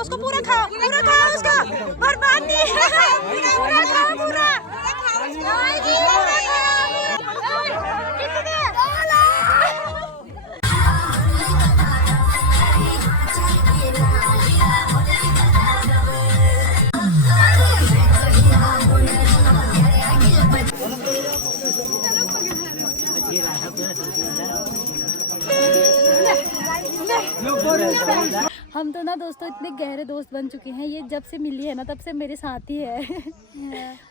उसको पूरा खाओ उसको, बर्बाद नहीं पूरा खाओ पूरा। हम तो ना दोस्तों इतने गहरे दोस्त बन चुके हैं, ये जब से मिली है ना तब से मेरे साथ ही है।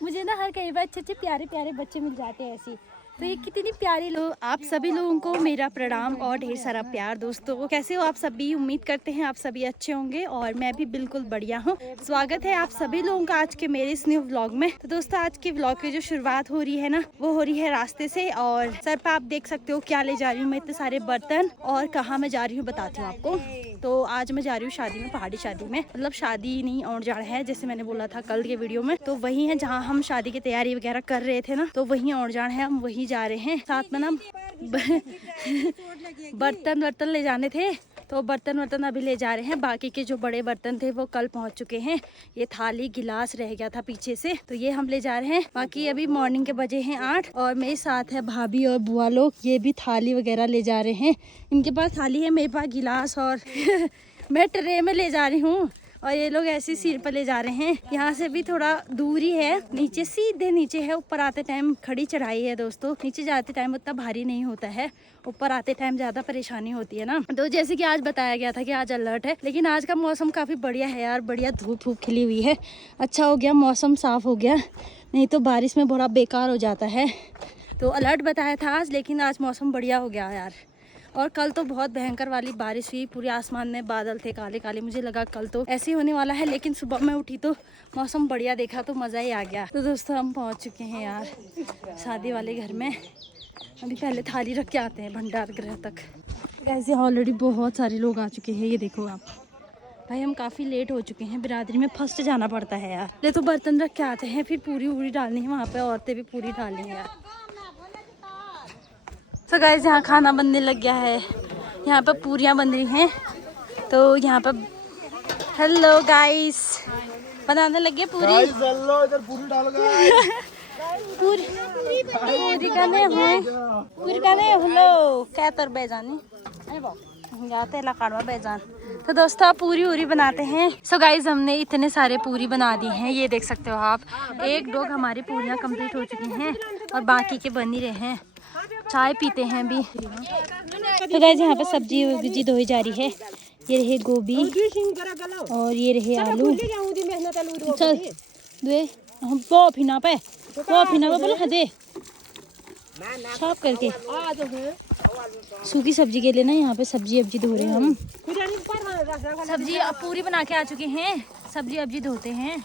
मुझे ना हर कई बार अच्छे अच्छे प्यारे प्यारे बच्चे मिल जाते हैं ऐसी, तो ये कितनी प्यारी लोग। आप सभी लोगों को मेरा प्रणाम और ढेर सारा प्यार। दोस्तों कैसे हो आप सभी? उम्मीद करते हैं आप सभी अच्छे होंगे और मैं भी बिल्कुल बढ़िया हूँ। स्वागत है आप सभी लोगों का आज के मेरे इस न्यू व्लॉग में। तो दोस्तों आज के व्लॉग की जो शुरुआत हो रही है ना, वो हो रही है रास्ते से, और सर पे आप देख सकते हो क्या ले जा रही हूँ मैं, इतने सारे बर्तन, और कहाँ मैं जा रही हूँ बताती हूँ आपको। तो आज मैं जा रही हूँ शादी में, पहाड़ी शादी में, मतलब शादी नहीं और जा रहा है जैसे मैंने बोला था कल के वीडियो में, तो वही है जहाँ हम शादी की तैयारी वगैरह कर रहे थे ना, तो वही और जाना है, हम वही जा रहे हैं। साथ में ना बर्तन ले जाने थे, तो बर्तन अभी ले जा रहे हैं। बाकी के जो बड़े बर्तन थे वो कल पहुंच चुके हैं। ये थाली गिलास रह गया था पीछे से, तो ये हम ले जा रहे हैं। बाकी अभी मॉर्निंग के बजे हैं 8, और मेरे साथ है भाभी और बुआ लोग, ये भी थाली वगैरह ले जा रहे हैं। इनके पास थाली है, मेरे पास गिलास, और मैं ट्रे में ले जा रही हूँ, और ये लोग ऐसे सिर पर ले जा रहे हैं। यहाँ से भी थोड़ा दूरी है, नीचे सीधे नीचे है। ऊपर आते टाइम खड़ी चढ़ाई है दोस्तों, नीचे जाते टाइम उतना भारी नहीं होता है, ऊपर आते टाइम ज्यादा परेशानी होती है ना। तो जैसे कि आज बताया गया था कि आज अलर्ट है, लेकिन आज का मौसम काफी बढ़िया है यार, बढ़िया धूप खिली हुई है। अच्छा हो गया मौसम साफ हो गया, नहीं तो बारिश में बड़ा बेकार हो जाता है। तो अलर्ट बताया था आज, लेकिन आज मौसम बढ़िया हो गया यार। और कल तो बहुत भयंकर वाली बारिश हुई, पूरे आसमान में बादल थे काले काले, मुझे लगा कल तो ऐसे ही होने वाला है, लेकिन सुबह में उठी तो मौसम बढ़िया देखा तो मज़ा ही आ गया। तो दोस्तों हम पहुंच चुके हैं यार शादी वाले घर में। अभी पहले थाली रख के आते हैं भंडार गृह तक। ऐसे ऑलरेडी बहुत सारे लोग आ चुके हैं, ये देखो आप भाई, हम काफ़ी लेट हो चुके हैं। बिरादरी में फर्स्ट जाना पड़ता है यार। ये तो बर्तन रख के आते हैं, फिर पूरी डालनी है वहाँ पे, औरतें भी पूरी डालनी है यार। तो गाइस यहाँ खाना बनने लग गया है, यहाँ पर पूरियाँ बन रही हैं। तो यहाँ पर हेलो गाइस, बनाने लगे पूरी। इधर पूरी डाल पूरी करने हेलो क्या तर बेजानी जाते लकाड़वा बेजान। तो दोस्तों आप पूरी बनाते हैं। सो गाइज हमने इतने सारे पूरी बना दी हैं, ये देख सकते हो आप। 1-2 हमारी पूरियाँ कंप्लीट हो चुकी हैं और बाकी के बन ही रहे हैं। चाय पीते हैं अभी। तो गाइज यहाँ पे सब्जी धोई जा रही है। ये रहे गोभी और ये रहे आलू। चल दे वो फिना पे बोलो दे साफ करके। सूखी सब्जी के लिए ना यहाँ पे सब्जी धो रहे हैं हम। सब्जी पूरी बना के आ चुके हैं, सब्जी धोते हैं।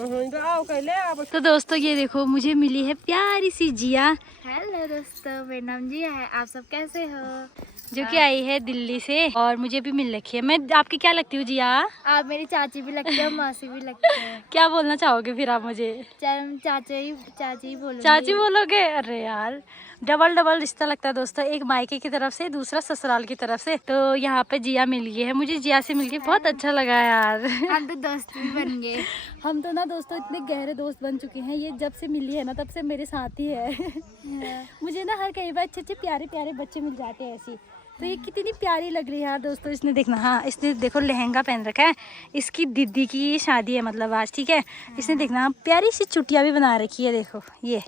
तो दोस्तों ये देखो मुझे मिली है प्यारी सी जिया। हेलो दोस्तों, मेरा नाम जिया है, आप सब कैसे हो? जो कि आई है दिल्ली से, और मुझे भी मिल रखी है। मैं आपकी क्या लगती हूँ जिया? आप मेरी चाची भी लगती है, मासी भी लगती है। क्या बोलना चाहोगे फिर आप मुझे? चाची बोलोगे। चाची बोलोगे? अरे यार डबल रिश्ता लगता है दोस्तों, एक मायके की तरफ से, दूसरा ससुराल की तरफ से। तो यहाँ पे जिया मिल गई है मुझे, जिया से मिलके बहुत अच्छा लगा यार। हम तो दोस्त भी बन गए। हम तो ना दोस्तों इतने गहरे दोस्त बन चुके हैं, ये जब से मिली है ना तब से मेरे साथ ही है। मुझे ना हर कई बार अच्छे अच्छे प्यारे प्यारे बच्चे मिल जाते हैं ऐसी, तो ये कितनी प्यारी लग रही है यार दोस्तों। इसने देखना, हाँ इसने देखो लहंगा पहन रखा है, इसकी दीदी की शादी है मतलब आज, ठीक है। इसने देखना प्यारी सी चुटिया भी बना रखी है, देखो ये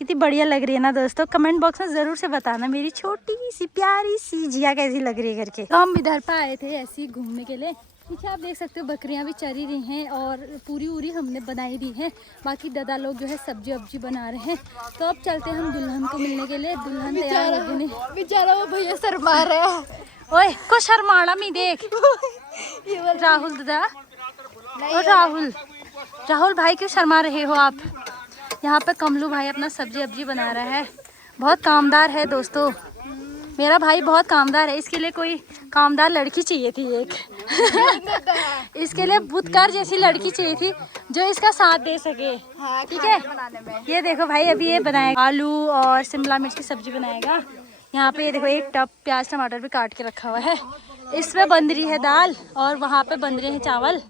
कितनी बढ़िया लग रही है ना दोस्तों। कमेंट बॉक्स में ज़रूर से बताना मेरी छोटी सी प्यारी सी जिया कैसी लग रही है करके। तो हम इधर पर आए थे ऐसे ही घूमने के लिए, ठीक है। आप देख सकते हो बकरियां भी चरी रही हैं और पूरी हमने बनाई दी है। बाकी दादा लोग जो है सब्जी बना रहे हैं। तो अब चलते हैं हम दुल्हन को मिलने के लिए। दुल्हन तैयार हो गई, बेचारा वो भैया शर्मा रहा है। ओए को शर्माना मी देख राहुल दादा और राहुल भाई क्यों शर्मा रहे हो आप? यहाँ पे कमलू भाई अपना सब्जी बना रहा है, बहुत कामदार है दोस्तों मेरा भाई, बहुत कामदार है। इसके लिए कोई कामदार लड़की चाहिए थी एक। इसके लिए बुतकार जैसी लड़की चाहिए थी जो इसका साथ दे सके, ठीक है। ये देखो भाई अभी ये बनाएगा आलू और शिमला मिर्च की सब्जी बनाएगा। यहाँ पे देखो एक टब प्याज टमाटर भी काट के रखा हुआ है। इसमें बन रही है दाल और वहाँ पे बन रहे हैं चावल।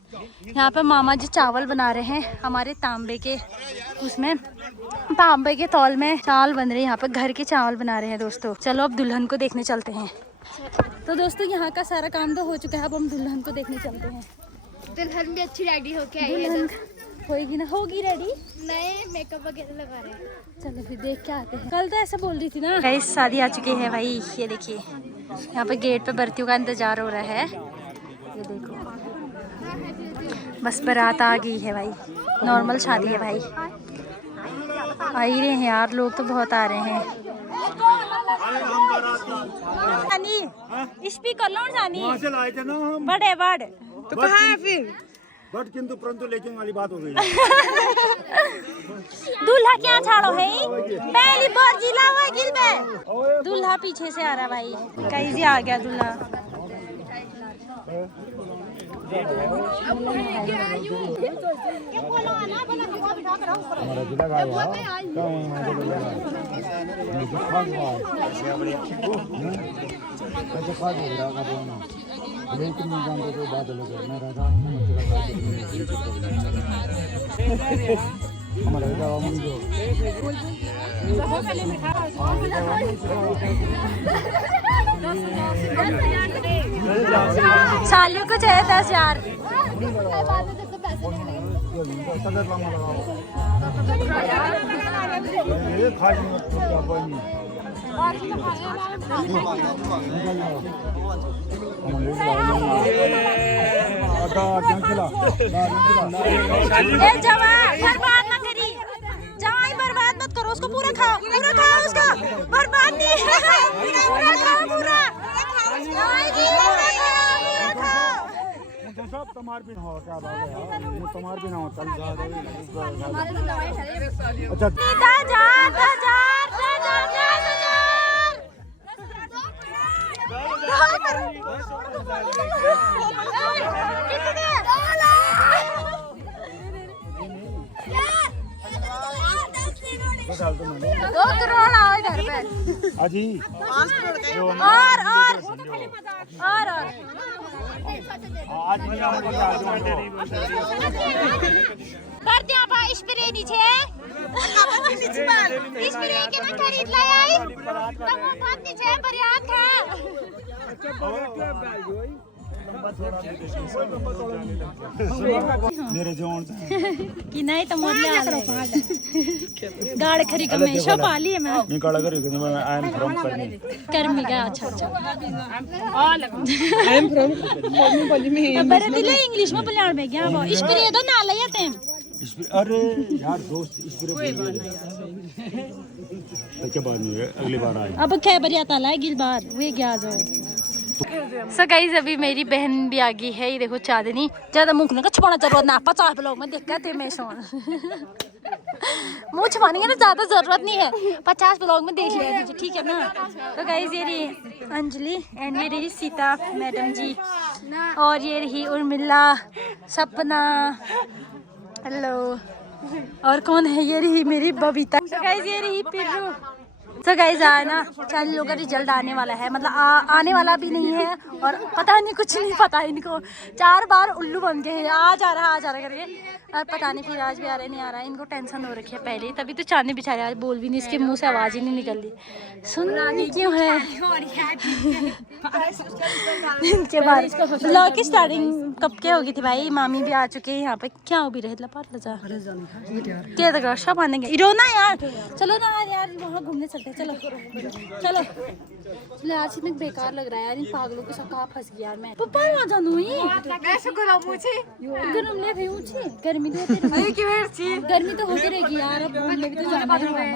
यहाँ पे मामा जी चावल बना रहे हैं हमारे तांबे के उसमें, तांबे के तौल में चावल बन रहे हैं। यहाँ पे घर के चावल बना रहे हैं दोस्तों। चलो अब दुल्हन को देखने चलते हैं। तो दोस्तों यहाँ का सारा काम तो हो चुका है, अब हम दुल्हन को देखने चलते हैं। दुल्हन भी अच्छी रेडी होके आई है। दुल्हन होगी ना, होगी रेडी, नए मेकअप वगैरह लगा रहे हैं। चलो फिर देख के आते हैं। कल तो ऐसा बोल रही थी ना। गाइस शादी आ चुकी है भाई, ये देखिए यहाँ पे गेट पे बर्तियों का इंतजार हो रहा है। ये देखो बस बारात आ गई है भाई, नॉर्मल शादी है भाई। आ ही रहे हैं यार, लोग तो बहुत आ रहे हैं। स्पीकर लो जानी वहाँ से लाए थे ना हम। बड़े बड़ तो कहाँ है फिर? बट किंतु परंतु लेकिन वाली बात हो गई। दूल्हा क्या छाड़ो है, पहली बार जिला हुआ गिल में। दूल्हा पीछे से आ रहा भाई, कैसे आ गया दूल्हा। सालियों को चाहिए 10,000। बर्बाद मत करी, जवाई बर्बाद मत करो, उसको पूरा खाओ उसका, बर्बाद नहीं है, पूरा खाओ पूरा। सब तमार भी ना हो, क्या बात है यार, तमार भी ना हो चल जा। अच्छा दो करोड़ आओ इधर पे अजी और आज नहीं आऊंगा बर्तियां पा स्प्रे नीचे स्प्रे के ना खरीद लाया तो वो बात नीचे बरियात था। मेरे जोन कि नहीं तो मोड़ले आ रहे गाड़ खरी का मैं शो पाली है मैं नहीं काला करी कि मैं आई एम फ्रॉम कर्मी का। अच्छा आई एम फ्रॉम बरे दिले इंग्लिश में बोलने में क्या वो स्प्रे दो ना ले आते हैं। अरे यार दोस्त स्प्रे के बाद नहीं अगली बार आए। अब क्या बरियात आला है गिल बार वे क्या जाओ। सो गाइस अभी मेरी बहन भी आ गई है। ये देखो चांदनी ज्यादा मुंह खुलने का छुपाना जरूरत ना, 50 लोग में देखा थे मैं सोन मुंह छुपाने की ना ज्यादा जरूरत नहीं है, 50 ब्लॉग में देख लिया मुझे, ठीक है ना। तो गाइस ये रही अंजलि एंड ये रही सीता मैडम जी और ये रही उर्मिला, सपना, हेलो, और कौन है ये रही मेरी बबीता। तो गाइस ये रही पिर्रू। तो गाइस ना चैनल लोगों का रिजल्ट आने वाला है, मतलब आने वाला भी नहीं है और पता नहीं, कुछ नहीं पता इनको। 4 बार उल्लू बन गए हैं, आ जा रहा करके, और पता नहीं फिर आज भी आ रहा नहीं आ रहा है। इनको टेंशन हो रखी है पहले ही, तभी तो चांदनी बेचारे आज बोल भी नहीं, इसके मुंह से आवाज़ ही नहीं निकल रही। सुन क्यों है इनके बारे ब्लॉग की स्टार्टिंग कब के होगी थी भाई। मामी भी आ चुके हैं यहाँ पे, क्या हो भी रहे क्या तक रक्षा बांधेंगे इरोना यार। चलो ना यार वहाँ घूमने चलते, चलो चलो चलो। आज इतना बेकार लग रहा है यार, इन पागलों के साथ कहाँ फंस गया यार मैं। पापा वहाँ जानू गर्मी तो गर्मी तो होती रहेगी यार, अब घूमने भी तो जाना है।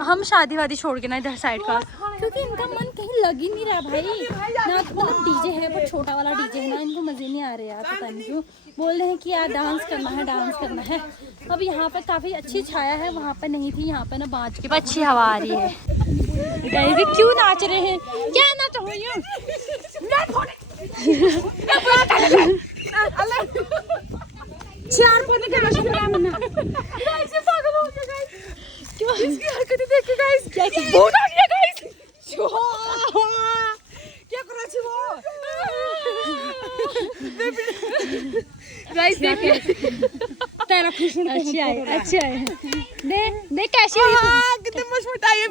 हम शादी वादी छोड़ के ना इधर साइड का, क्योंकि इनका मन कहीं लग ही नहीं रहा भाई ना। मतलब डीजे है पर छोटा वाला डीजे है ना, इनको मजे नहीं आ रहे यार, पता नहीं क्यों। बोल रहे हैं कि यार डांस करना है। अब यहाँ पे काफी अच्छी छाया है, वहाँ पे नहीं थी। यहाँ पे ना बाँच के अच्छी हवा आ रही है। भी क्यों नाच रहे हैं, क्या नाच हो क्यों इसकी हरकतें देख के गाइस क्या गाइस देखिए तेरा खुश होने अच्छे आए अच्छे आए। दे कैसी हुई तुम? कितने मस्त आई है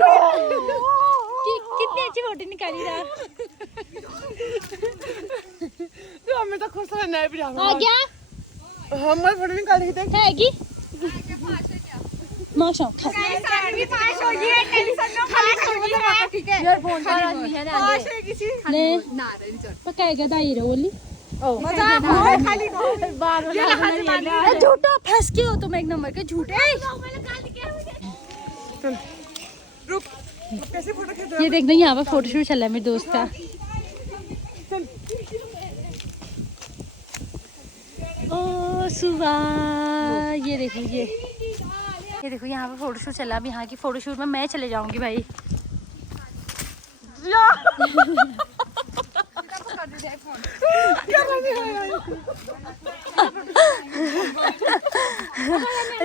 कितनी अच्छी फोटो निकाली था। तो हमें तो खुश रहना है भी आ गया हम फोटो निकाल रहे थे हैगी माशा भी पास हो गई है टेंशन नो पास हो गई है ठीक है यार फोन पर आदमी है ना पास है किसी ने पकाएगा दाई रे बोली मजाक हो खाली बार झूठा फंस के हो तुम एक नंबर के झूठे। रुक कैसे फोटो खींच ये देखना यहाँ पर फोटोशूट चल रहा है मेरे दोस्त का। ओ सुबह ये देखो ये देखो यहाँ पे फोटोशूट चला। अब यहाँ की फोटोशूट में मैं चले जाऊंगी भाई।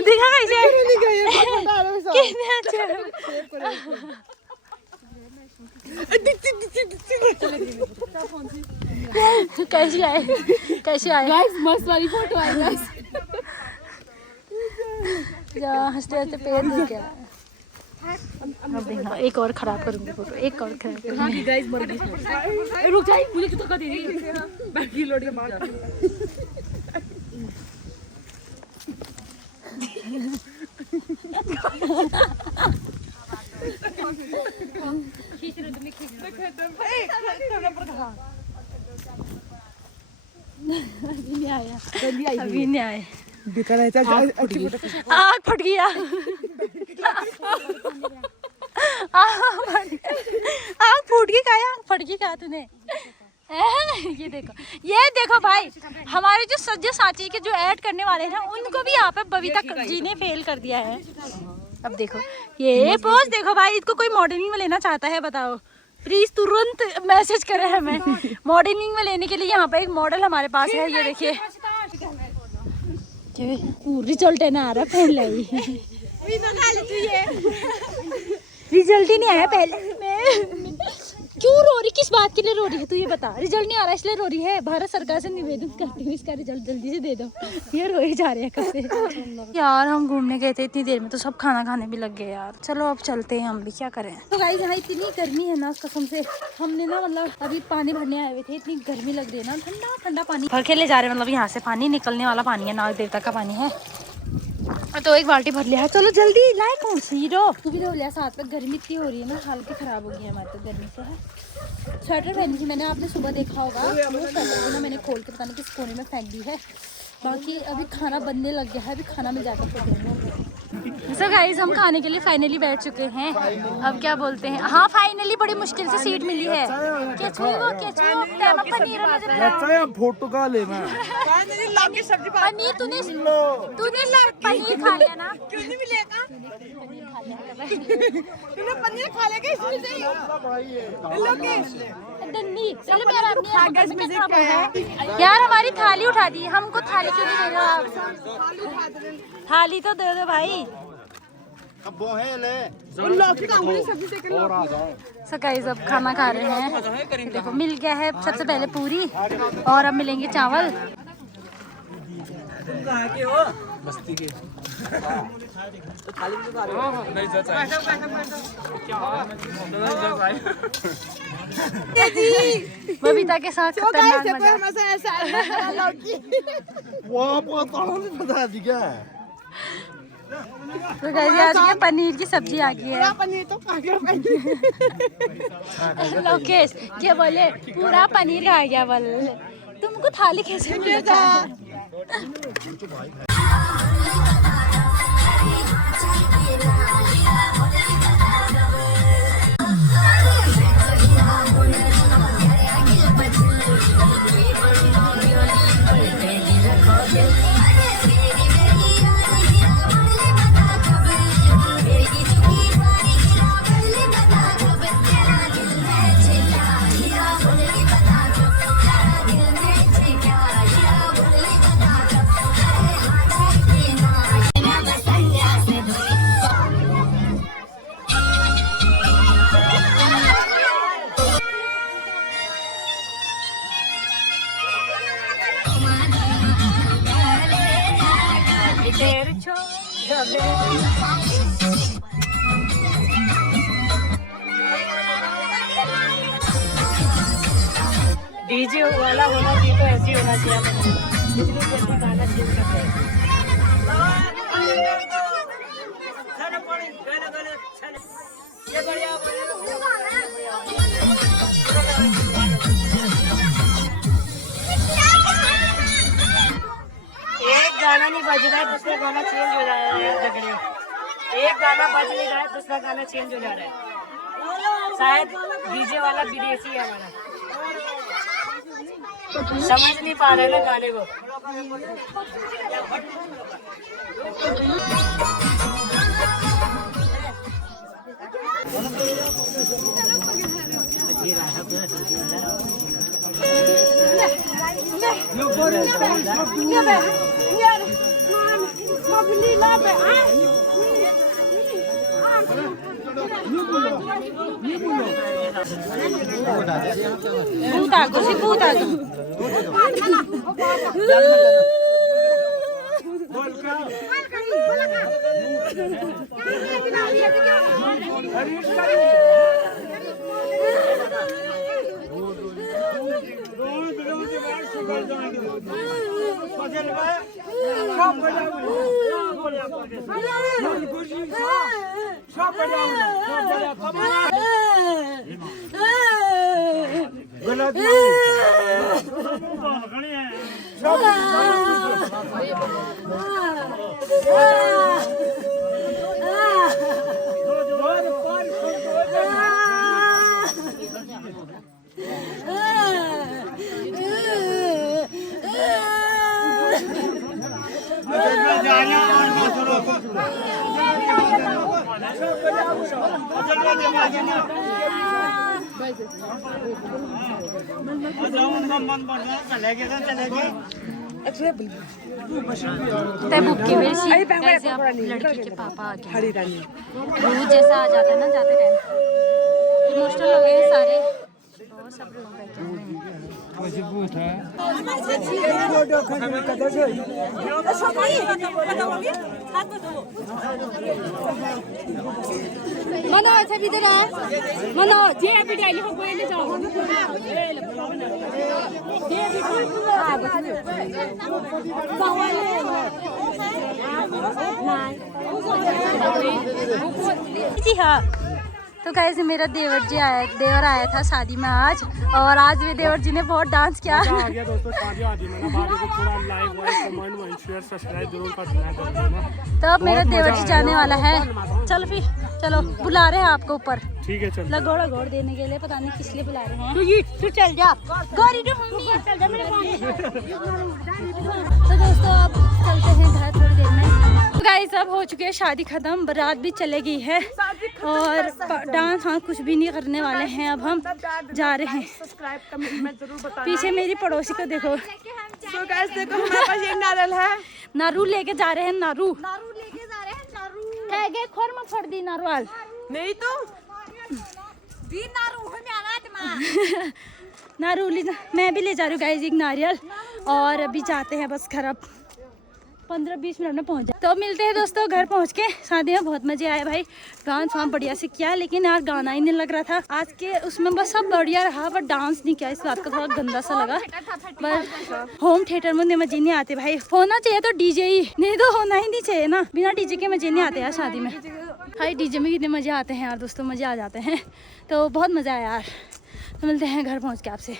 दिखा कैसे आए कैसे आए गाइस मस्त वाली फोटो आई गाइस हंसते हंसते पेड़ दिख गया। अब देखना एक और खराब करूंगी फोटो एक और खराब करूंगी। गाइस मर गई रुक जाइए मुझे कितना का दे रही है बाकी लोड़ी मार अभी नहीं आया अभी नहीं आया। दिखा रहा था आग फट गया आग फूट गई का आग फट गई का तूने। ये देखो भाई हमारे जो सज्जे साची के जो ऐड करने वाले हैं ना उनको भी यहाँ पे बबीता जी ने फेल कर दिया है। अब देखो ये पोज देखो भाई इसको कोई मॉडलिंग में लेना चाहता है बताओ प्लीज तुरंत मैसेज करे हमें। मॉडलिंग में लेने के लिए यहाँ पे एक मॉडल हमारे पास है। ये देखिए रिजल्ट है ना आ रहा पहले ही रिजल्ट ही नहीं आया पहले में। क्यों रो रही किस बात के लिए रो रही है तू ये बता। रिजल्ट नहीं आ रहा इसलिए रो रही है। भारत सरकार से निवेदन करती हूँ इसका रिजल्ट जल्दी से दे दो। ये रोए जा रहे हैं कब से यार। हम घूमने गए थे इतनी देर में तो सब खाना खाने भी लग गए यार। चलो अब चलते हैं हम भी क्या करें। तो गाइस यहाँ इतनी गर्मी है ना कसम से। हमने ना मतलब अभी पानी भरने आए हुए थे इतनी गर्मी लग रही है ना। ठंडा ठंडा पानी भर के ले जा रहे हैं। मतलब यहाँ से पानी निकलने वाला पानी है नाग देवता का पानी है। तो एक बाल्टी भर लिया है। चलो जल्दी लाए कौन सी रो तू भी धो लिया साथ में। गर्मी इतनी हो रही है ना हालत खराब हो गई है हमारे तो गर्मी से है। स्वेटर पहनी थी मैंने आपने सुबह देखा होगा। वो स्वेटर ना मैंने खोल के पता नहीं किस कोने में फेंक दी है। बाकी अभी खाना बनने लग गया है। अभी खाना मिल जाता है। सो गाइस हम खाने के लिए फाइनली बैठ चुके हैं। अब क्या बोलते हैं हाँ फाइनली बड़ी मुश्किल से सीट मिली है। फोटो का लेना पनीर तूने पनीर खा लिया ना। क्यों नहीं मिलेगा तूने पनीर खा लेगा इसमें से यार हमारी थाली उठा दी। हमको थाली क्यों नहीं दे रहे आप। थाली तो दे दो भाई। सो गाइस अब खाना खा रहे हैं। देखो मिल गया है सबसे पहले पूरी और अब मिलेंगे चावल। बस्ती के बबीता के साथ खतरनाक मजा। बता दी क्या तो गाइस आज ये पनीर की सब्जी आ गई है। पनीर तो खा गया लोकेश क्या बोले पूरा पनीर खा गया बोल। तुमको थाली कैसे मिलेगा। तेरे छोड़ डीजे वाला होना चाहिए तो ऐसे ही होना चाहिए। गाना चेंज करते हैं। एक गाना नहीं बज रहा है, दूसरा गाना चेंज हो जा रहा है झगड़े। एक गाना बज नहीं रहा है, दूसरा गाना चेंज हो जा रहा है। शायद डीजे वाला विदेशी है हमारा, समझ नहीं पा रहे ना गाने को। ऐसे आप लड़की के पापा आ गए, रूह जैसा आ जाता है ना जाते टाइम। इमोशनल हो गए सारे और सब लोग बैठे हुए मनोज अभी इधर आ, मनोज ये अभी डाली हो कोई ले जाओ। जी हाँ, तो कैसे मेरा देवर आया था शादी में आज, और आज भी देवर जी ने बहुत डांस किया। तो अब मेरा देवर जी जाने वाला है। चलो फिर चलो, बुला रहे हैं आपको ऊपर। ठीक है चल। लगोड़ देने के लिए, पता नहीं किस लिए बुला रहे हैं। तू चल जा गौरी, चल जा मेरे तो दोस्तों अब चलते हैं घर थोड़ी देर में। तो गाइस अब हो चुकी है शादी खत्म, बारात भी चले गई है और डांस हाँ कुछ भी नहीं करने वाले हैं। अब हम जा रहे हैं। पीछे मेरी पड़ोसी को देखो। तो गाइस देखो हमारे पास ये नारियल है, नारू लेके जा रहे हैं। नारू लेके जा रहे हैं। नारू खोर में फट दी नारवाल नहीं तो नारू मैं भी ले जा रही हूँ गाइस एक नारियल। और अभी जाते हैं बस घर। अब 15-20 मिनट में पहुंच जाए। तो मिलते हैं दोस्तों घर पहुंच के। शादी में बहुत मजे आए भाई, डांस वहाँ बढ़िया से किया, लेकिन यार गाना ही नहीं लग रहा था आज के उसमें। बस सब बढ़िया रहा पर डांस नहीं किया, इस बात का थोड़ा गंदा सा लगा। पर होम थिएटर में मजे नहीं आते भाई, होना चाहिए तो डीजे ही, नहीं तो होना ही नहीं चाहिए ना। बिना डीजे के मजे नहीं आते यार शादी में। भाई डीजे में कितने मजे आते हैं यार दोस्तों, मजे आ जाते हैं। तो बहुत मजा आया यार। तो मिलते हैं घर पहुँच के आपसे।